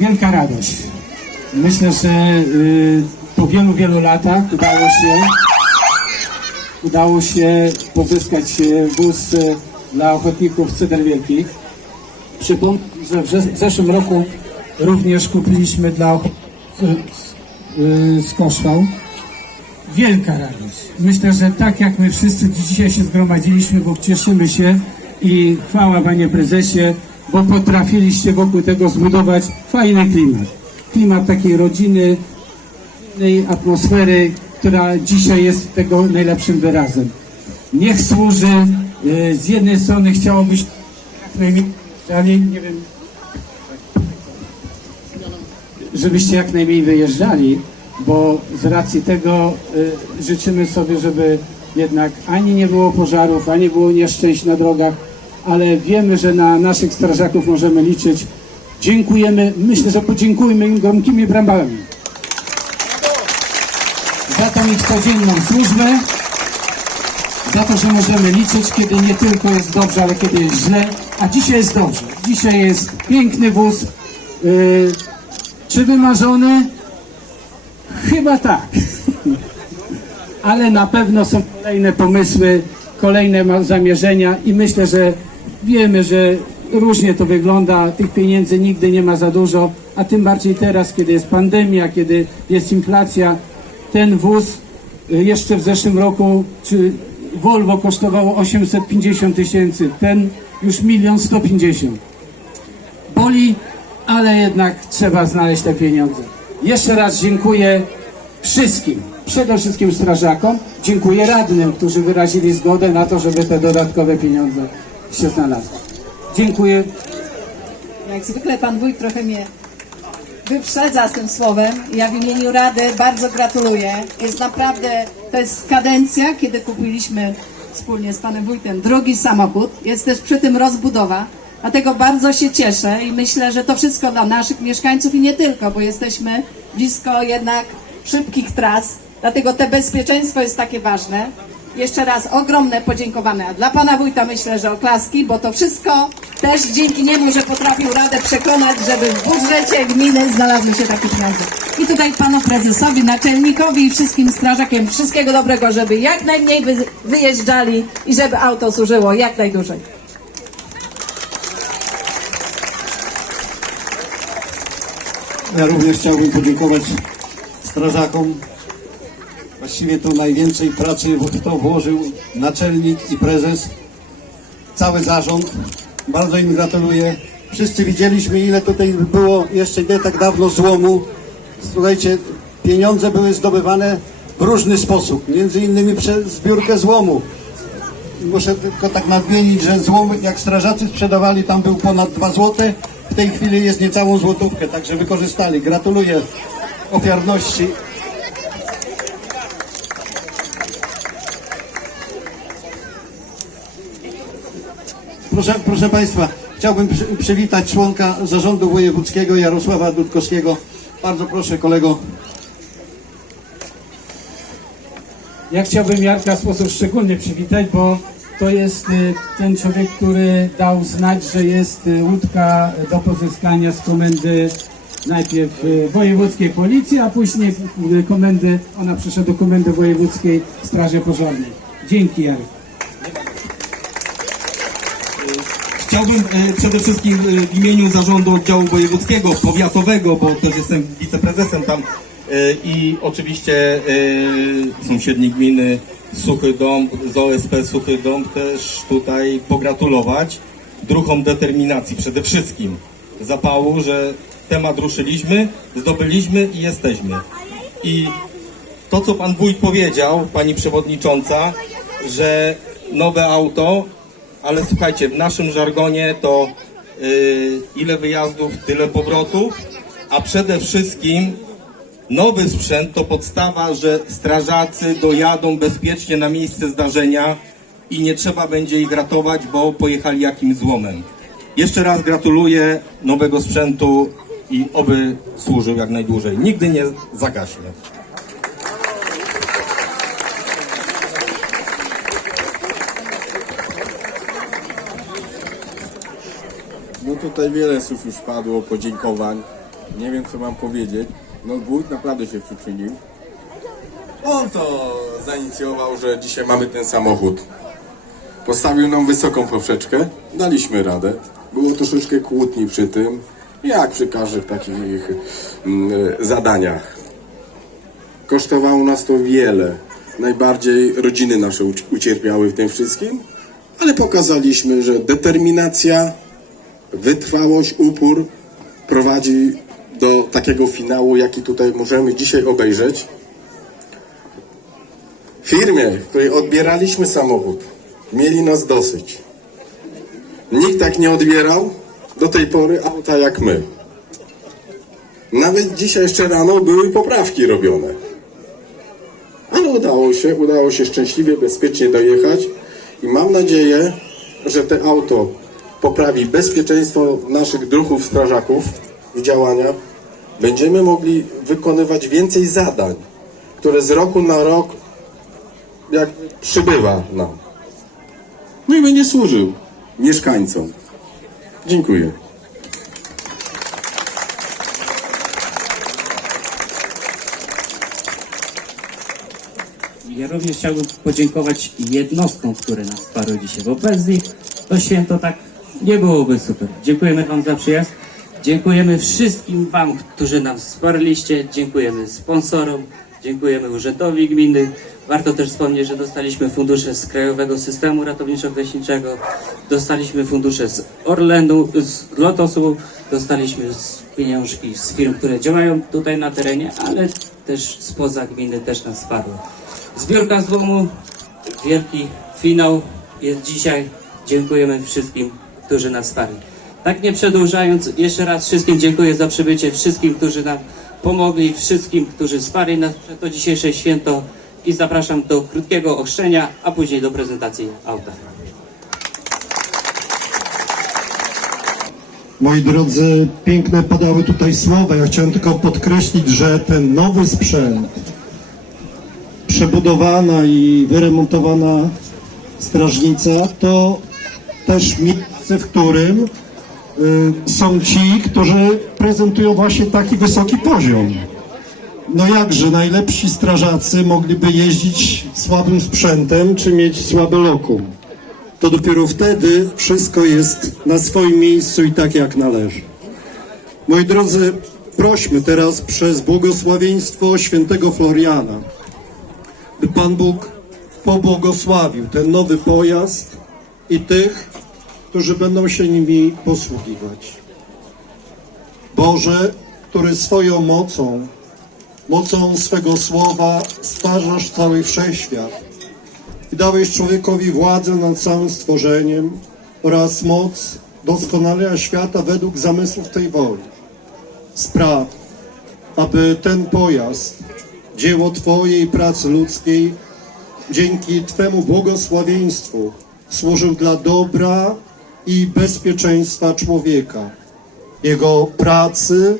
Wielka radość. Myślę, że y, po wielu, wielu latach udało się udało się pozyskać y, wóz y, dla ochotników Wielkich. Przypomnę, że w zes- w zeszłym roku również kupiliśmy dla ochotników z Koszwał. Wielka radość. Myślę, że tak jak my wszyscy dzisiaj się zgromadziliśmy, bo cieszymy się i chwała Panie Prezesie, bo potrafiliście wokół tego zbudować fajny klimat. Klimat takiej rodziny, tej atmosfery, która dzisiaj jest tego najlepszym wyrazem. Niech służy, y, z jednej strony chciałoby się jak najmniej, nie wiem, żebyście jak najmniej wyjeżdżali, bo z racji tego y, życzymy sobie, żeby jednak ani nie było pożarów, ani było nieszczęść na drogach, ale wiemy, że na naszych strażaków możemy liczyć. Dziękujemy, myślę, że podziękujmy im gromkimi bramami za tą ich codzienną służbę, za to, że możemy liczyć, kiedy nie tylko jest dobrze, ale kiedy jest źle, a dzisiaj jest dobrze. Dzisiaj jest piękny wóz. Yy, czy wymarzony? Chyba tak. Ale na pewno są kolejne pomysły, kolejne zamierzenia i myślę, że wiemy, że różnie to wygląda. Tych pieniędzy nigdy nie ma za dużo, a tym bardziej teraz, kiedy jest pandemia, kiedy jest inflacja. Ten wóz y, jeszcze w zeszłym roku, czy Volvo kosztowało 850 tysięcy, ten już milion 150 boli, ale jednak trzeba znaleźć te pieniądze. Jeszcze raz dziękuję wszystkim, przede wszystkim strażakom, dziękuję radnym, którzy wyrazili zgodę na to, żeby te dodatkowe pieniądze się znalazły. Dziękuję. Jak zwykle pan wójt trochę mnie wyprzedza z tym słowem. Ja w imieniu Rady bardzo gratuluję. Jest naprawdę, to jest kadencja, kiedy kupiliśmy wspólnie z panem wójtem drugi samochód. Jest też przy tym rozbudowa. Dlatego bardzo się cieszę i myślę, że to wszystko dla naszych mieszkańców i nie tylko, bo jesteśmy blisko jednak szybkich tras. Dlatego te bezpieczeństwo jest takie ważne. Jeszcze raz ogromne podziękowania dla pana wójta, myślę, że oklaski, bo to wszystko też dzięki niemu, że potrafił Radę przekonać, żeby w budżecie gminy znalazły się takie pieniądze. I tutaj panu prezesowi, naczelnikowi i wszystkim strażakiem wszystkiego dobrego, żeby jak najmniej wy, wyjeżdżali i żeby auto służyło jak najdłużej. Ja również chciałbym podziękować strażakom. Właściwie to najwięcej pracy w to włożył naczelnik i prezes, cały zarząd. Bardzo im gratuluję. Wszyscy widzieliśmy, ile tutaj było jeszcze nie tak dawno złomu. Słuchajcie, pieniądze były zdobywane w różny sposób, między innymi przez zbiórkę złomu. Muszę tylko tak nadmienić, że złom, jak strażacy sprzedawali, tam był ponad 2 złote. W tej chwili jest niecałą złotówkę, także wykorzystali. Gratuluję ofiarności. Proszę, proszę Państwa, chciałbym przy, przywitać członka zarządu wojewódzkiego Jarosława Dudkowskiego. Bardzo proszę kolego. Ja chciałbym Jarka w sposób szczególny przywitać, bo to jest y, ten człowiek, który dał znać, że jest y, łódka do pozyskania z komendy najpierw y, wojewódzkiej policji, a później komendy, ona przyszła do komendy wojewódzkiej Straży Pożarnej. Dzięki Jarek. Chciałbym e, przede wszystkim e, w imieniu zarządu oddziału wojewódzkiego, powiatowego, bo też jestem wiceprezesem tam e, i oczywiście sąsiednie gminy Suchy Dąb, z OSP Suchy Dąb też tutaj pogratulować druhom determinacji przede wszystkim zapału, że temat ruszyliśmy, zdobyliśmy i jesteśmy. I to, co pan wójt powiedział, pani przewodnicząca, że nowe auto, ale słuchajcie, w naszym żargonie to yy, ile wyjazdów, tyle powrotów, a przede wszystkim nowy sprzęt to podstawa, że strażacy dojadą bezpiecznie na miejsce zdarzenia i nie trzeba będzie ich ratować, bo pojechali jakimś złomem. Jeszcze raz gratuluję nowego sprzętu i oby służył jak najdłużej. Nigdy nie zagaśnie. Tutaj wiele słów już padło, podziękowań. Nie wiem, co mam powiedzieć. No wójt naprawdę się przyczynił. On to zainicjował, że dzisiaj mamy ten samochód. Postawił nam wysoką poprzeczkę, daliśmy radę. Było troszeczkę kłótni przy tym, jak przy każdych takich mm, zadaniach. Kosztowało nas to wiele. Najbardziej rodziny nasze uci- ucierpiały w tym wszystkim, ale pokazaliśmy, że determinacja, wytrwałość, upór prowadzi do takiego finału, jaki tutaj możemy dzisiaj obejrzeć. Firmie, której odbieraliśmy samochód, mieli nas dosyć. Nikt tak nie odbierał do tej pory auta jak my. Nawet dzisiaj jeszcze rano były poprawki robione. Ale udało się, udało się szczęśliwie, bezpiecznie dojechać i mam nadzieję, że to auto poprawi bezpieczeństwo naszych druhów strażaków w działaniach. Będziemy mogli wykonywać więcej zadań, które z roku na rok jakby przybywa nam. No i będzie służył mieszkańcom. Dziękuję. Ja również chciałbym podziękować jednostkom, które nas wsparły dzisiaj, bo bez nich to święto tak nie byłoby super. Dziękujemy Wam za przyjazd. Dziękujemy wszystkim Wam, którzy nas wsparliście. Dziękujemy sponsorom. Dziękujemy Urzędowi Gminy. Warto też wspomnieć, że dostaliśmy fundusze z Krajowego Systemu Ratowniczo-Gaśniczego, dostaliśmy fundusze z Orlenu, z Lotosu, dostaliśmy pieniążki z firm, które działają tutaj na terenie, ale też spoza gminy też nas wsparły. Zbiórka z domu, wielki finał jest dzisiaj. Dziękujemy wszystkim, którzy nas wsparli. Tak nie przedłużając, jeszcze raz wszystkim dziękuję za przybycie, wszystkim, którzy nam pomogli, wszystkim, którzy wsparli nas przez to dzisiejsze święto i zapraszam do krótkiego ochrzczenia, a później do prezentacji auta. Moi drodzy, piękne padały tutaj słowa. Ja chciałem tylko podkreślić, że ten nowy sprzęt, przebudowana i wyremontowana strażnica, to też miejsce, w którym y, są ci, którzy prezentują właśnie taki wysoki poziom. No jakże najlepsi strażacy mogliby jeździć słabym sprzętem, czy mieć słabe lokum to dopiero wtedy wszystko jest na swoim miejscu i tak jak należy. Moi drodzy, prośmy teraz przez błogosławieństwo świętego Floriana, by Pan Bóg pobłogosławił ten nowy pojazd i tych, którzy będą się nimi posługiwać. Boże, który swoją mocą, mocą swego słowa stwarzasz cały wszechświat, i dałeś człowiekowi władzę nad całym stworzeniem oraz moc doskonalenia świata według zamysłów tej woli. Spraw, aby ten pojazd, dzieło Twojej pracy ludzkiej, dzięki Twemu błogosławieństwu służył dla dobra i bezpieczeństwa człowieka, jego pracy,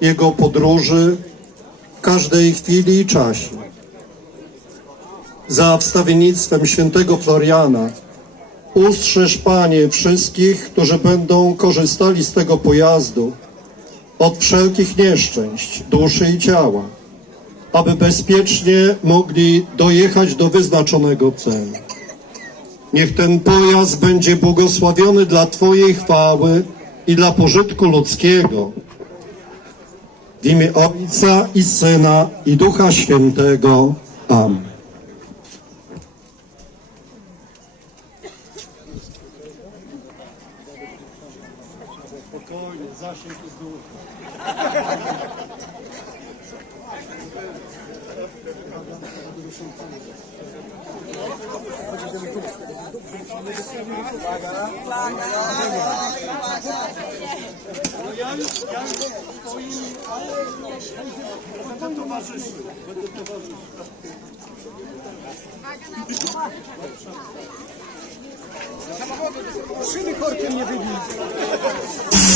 jego podróży, każdej chwili i czasie za wstawiennictwem świętego Floriana. Ustrzeż, Panie, wszystkich, którzy będą korzystali z tego pojazdu od wszelkich nieszczęść, duszy i ciała, aby bezpiecznie mogli dojechać do wyznaczonego celu. Niech ten pojazd będzie błogosławiony dla Twojej chwały i dla pożytku ludzkiego. W imię Ojca i Syna i Ducha Świętego. Amen. Będę towarzyszył. Będę towarzyszył. Samochody, szyny korkiem nie wybij.